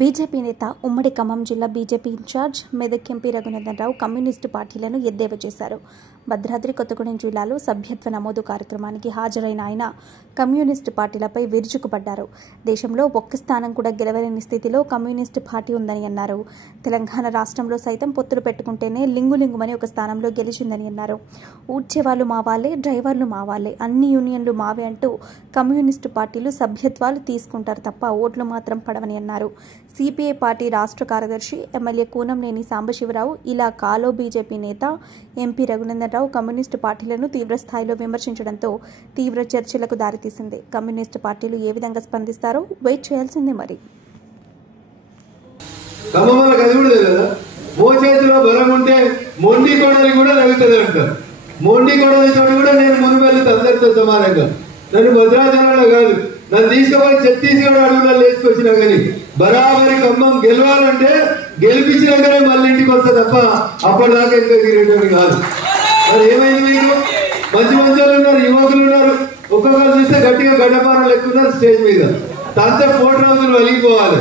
BJP నేత ఉమ్మడి ఖమ్మం జిల్లా BJP incharge Medak MP Raghunandan Rao communist పార్టీలను ఎద్దేవా చేశారు. భద్రాద్రి కొత్తగూడెం జిల్లాలో సభ్యత్వ నమోదు కార్యక్రమానికి హాజరైన ఆయన కమ్యూనిస్టు పార్టీలపై విరుచుకుపడ్డారు. దేశంలో ఒక్క స్థానం కూడా గెలవలేని స్థితిలో కమ్యూనిస్టు పార్టీ ఉందని అన్నారు. తెలంగాణ రాష్ట్రంలో సైతం పొత్తులు పెట్టుకుంటేనే లింగులింగుమని ఒక స్థానంలో గెలిచిందని అన్నారు. ఊడ్చేవాళ్లు మా వాళ్లే, డ్రైవర్లు మా వాళ్లే, అన్ని యూనియన్లు మావే అంటూ కమ్యూనిస్టు పార్టీలు సభ్యత్వాలు తీసుకుంటారు తప్ప ఓట్లు మాత్రం పడవని అన్నారు. సిపిఐ పార్టీ రాష్ట్ర కార్యదర్శి ఎమ్మెల్యే కూనంనేని సాంబశివరావు ఇలా కాలో బీజేపీ నేత ఎంపీ రఘునందన్ రావు కమ్యూనిస్టు పార్టీలను తీవ్రస్థాయిలో విమర్శించడంతో తీవ్ర చర్చలకు దారితీసింది. కమ్యూనిస్టు పార్టీలు ఏ విధంగా స్పందిస్తారో వెయిట్ చేయాల్సిందే. మరి మోచేతిలో బలం ఉంటే మొండి కొడలి కూడా తగ్గుతుంది అంటారు. మొండి కొడలితో కూడా నేను మునువెళ్తా అందరితో సమానంగా. నన్ను భద్రాచలంలో కాదు, నన్ను తీసుకుపోయి ఛత్తీస్గఢ్ అడుగులలో వేసుకొచ్చినా కానీ బరాబరి ఖమ్మం గెలవాలంటే గెలిపించినాకనే మళ్ళీ ఇంటికి వస్తా తప్ప అప్పటిదాకా ఇంకా తిరిగేటోని కాదు. మరి ఏమైంది? మీకు మంచి మంచి వాళ్ళు ఉన్నారు, యువకులు ఉన్నారు, ఒక్కొక్కరు చూస్తే గట్టిగా గడ్డపారం ఎక్కున్నారు స్టేజ్ మీద, తంత కోటి రోజులు వలిగిపోవాలి.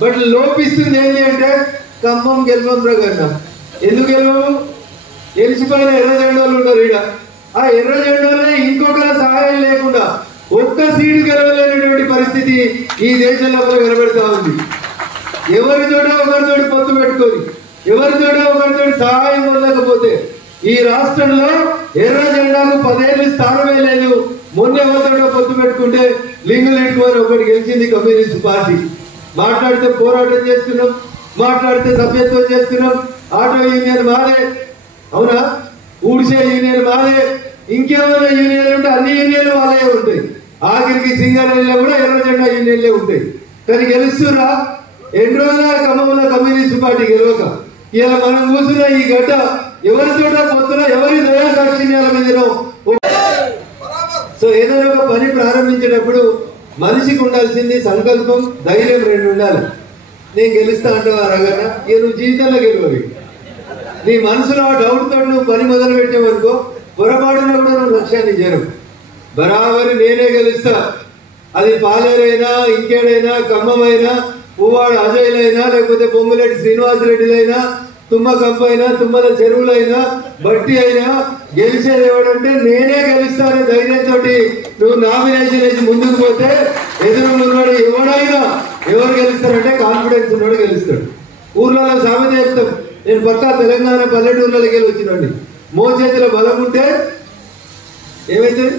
బట్ లోపిస్తుంది ఏంటి అంటే ఖమ్మం గెలవం ప్రకన్నా. ఎందుకు గెలవము? గెలిచిపోయిన ఎర్ర జెండాలు ఉన్నారు ఈడ. ఆ ఎర్ర జెండాలే ఇంకొకరి సహాయం లేకుండా ఒక్క సీటు గెలవలేనటువంటి పరిస్థితి ఈ దేశంలో కనబెడతా ఉంది. ఎవరితోటో ఒకరితోటి పొత్తు పెట్టుకొని, ఎవరితోటో ఒకరితోటి సహాయం పొందకపోతే ఈ రాష్ట్రంలో ఎర్ర జెండాకు 10 ఏళ్ళు స్థానమే లేదు. మొన్న ఎవరితోటో పొత్తు పెట్టుకుంటే లింగులు ఎట్టుకొని ఒకటి గెలిచింది కమ్యూనిస్ట్ పార్టీ. మాట్లాడితే పోరాటం చేస్తున్నాం, మాట్లాడితే సభ్యత్వం చేస్తున్నాం. ఆటో యూనియన్ మాదే, అవునా? ఊడిసే యూనియన్ మాదే, ఇంకేమైనా యూనియన్లు ఉంటే అన్ని యూనియన్లు వాళ్ళే ఉంటాయి. ఆఖరికి సింగరేణిలో కూడా ఎర్ర జెండా యూనియన్లే ఉంటాయి. కానీ గెలుస్తురా? ఎన్ని రోజుల ఖమ్మంలో కమ్యూనిస్ట్ పార్టీ గెలవక ఇలా మనం కూర్చున్న ఈ గడ్డ ఎవరితోటో పొత్తున ఎవరి దయా దాక్షిణ్యాల మీదనో. సో ఏదైనా ఒక పని ప్రారంభించేటప్పుడు మనిషికి ఉండాల్సింది సంకల్పం, ధైర్యం రెండు ఉండాలి. నేను గెలుస్తా అంటావా రగన్నా? ఇక నువ్వు జీవితంలో గెలవాలి. నీ మనసులో ఆ డౌట్ తోటి నువ్వు పని మొదలు పెట్టావనుకో, పొరపాటున కూడా నువ్వు లక్ష్యాన్ని చేరవు. బరాబరి నేనే గెలుస్తా. అది పాలేరైనా, ఇంకేడైనా, ఖమ్మమైనా, పువ్వాడ అజయ్లైనా, లేకపోతే పొంగులేటి శ్రీనివాసరెడ్డిలైనా, తుమ్మకంప అయినా, తుమ్మల చెరువులైనా, బట్టి అయినా గెలిచేది ఎవడంటే నేనే గెలుస్తానే ధైర్యంతో నువ్వు నామినేషన్ వేసి ముందుకు పోతే ఎదురు ఉన్నవాడు ఎవడైనా ఎవరు గెలుస్తారంటే కాన్ఫిడెన్స్ ఉన్నాడు గెలుస్తాడు. ఊర్లలో సామెత చెప్తాం. నేను పక్కా తెలంగాణ పల్లెటూర్లకి వెళ్ళి వచ్చినండి. మోచేతిలో బలం ఉంటే ఏమైతుంది?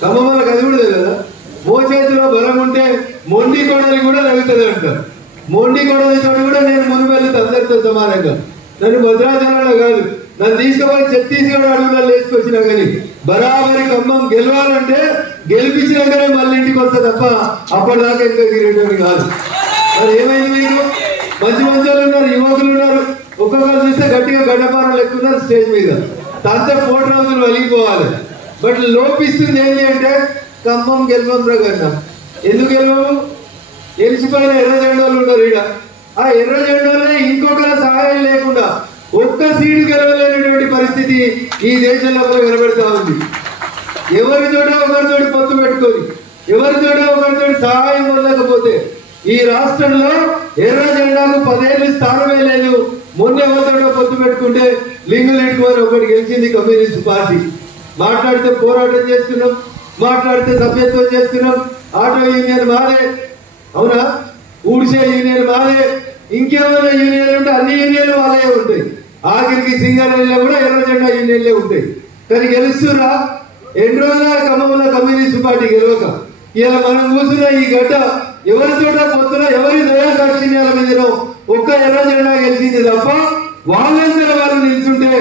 ఖమ్మంలో అది కూడా కదా. మోచేతిలో బలం ఉంటే మొండి కొడలి కూడా తగ్గుతుంది అంటారు. మొండి కొడలితో కూడా నేను మునువెళ్తా అందరితో సమానంగా. నన్ను భద్రాచలంలో కాదు, నన్ను తీసుకుపోయి ఛత్తీస్గఢ్ అడుగులలో వేసుకొచ్చినా కానీ బరాబరి ఖమ్మం గెలవాలంటే గెలిపించినాకనే మళ్ళీ ఇంటికి వస్తా తప్ప అప్పటిదాకా ఇంకా తిరిగేటోని కాదు. మరి ఏమైంది? మీకు మంచి మంచి వాళ్ళు ఉన్నారు, యువకులు ఉన్నారు, ఒక్కొక్కరు చూస్తే గట్టిగా గడ్డపారం ఎక్కున్నారు స్టేజ్ మీద, తంత కోటి రోజులు వలిగిపోవాలి. బట్ లోపిస్తుంది ఏంటి అంటే ఖమ్మం గెలవం ప్రకన్నా. ఎందుకు గెలవము? గెలిచిపోయిన ఎర్ర జెండాలు ఉన్నారు ఈడ. ఆ ఎర్ర జెండాలే ఇంకొకరి సహాయం లేకుండా ఒక్క సీటు గెలవలేనటువంటి పరిస్థితి ఈ దేశంలో కనబెడతా ఉంది. ఎవరితోటో ఒకరితోటి పొత్తు పెట్టుకొని, ఎవరితోటో ఒకరితోటి సహాయం పొందకపోతే ఈ రాష్ట్రంలో ఎర్ర జెండాకు 10 ఏళ్ళు స్థానమే లేదు. మొన్న ఎవరితోటో పొత్తు పెట్టుకుంటే లింగులు ఎట్టుకొని ఒకటి గెలిచింది కమ్యూనిస్ట్ పార్టీ. మాట్లాడితే పోరాటం చేస్తున్నాం, మాట్లాడితే సభ్యత్వం చేస్తున్నాం. ఆటో యూనియన్ మాదే, అవునా? ఊడిసే యూనియన్ మాదే, ఇంకేమైనా యూనియన్లు ఉంటే అన్ని యూనియన్లు వాళ్ళే ఉంటాయి. ఆఖరికి సింగరేణిలో కూడా ఎర్ర జెండా యూనియన్లే ఉంటాయి. కానీ గెలుస్తురా? ఎన్ని రోజుల ఖమ్మంలో కమ్యూనిస్ట్ పార్టీ గెలవక ఇలా మనం కూర్చున్న ఈ గడ్డ ఎవరితోటో పొత్తున ఎవరి దయా దాక్షిణ్యాల మీదనో ఒక్క ఎర్ర జెండా గెలిచింది తప్ప వాళ్ళందరూ వాళ్ళు నిల్చుంటే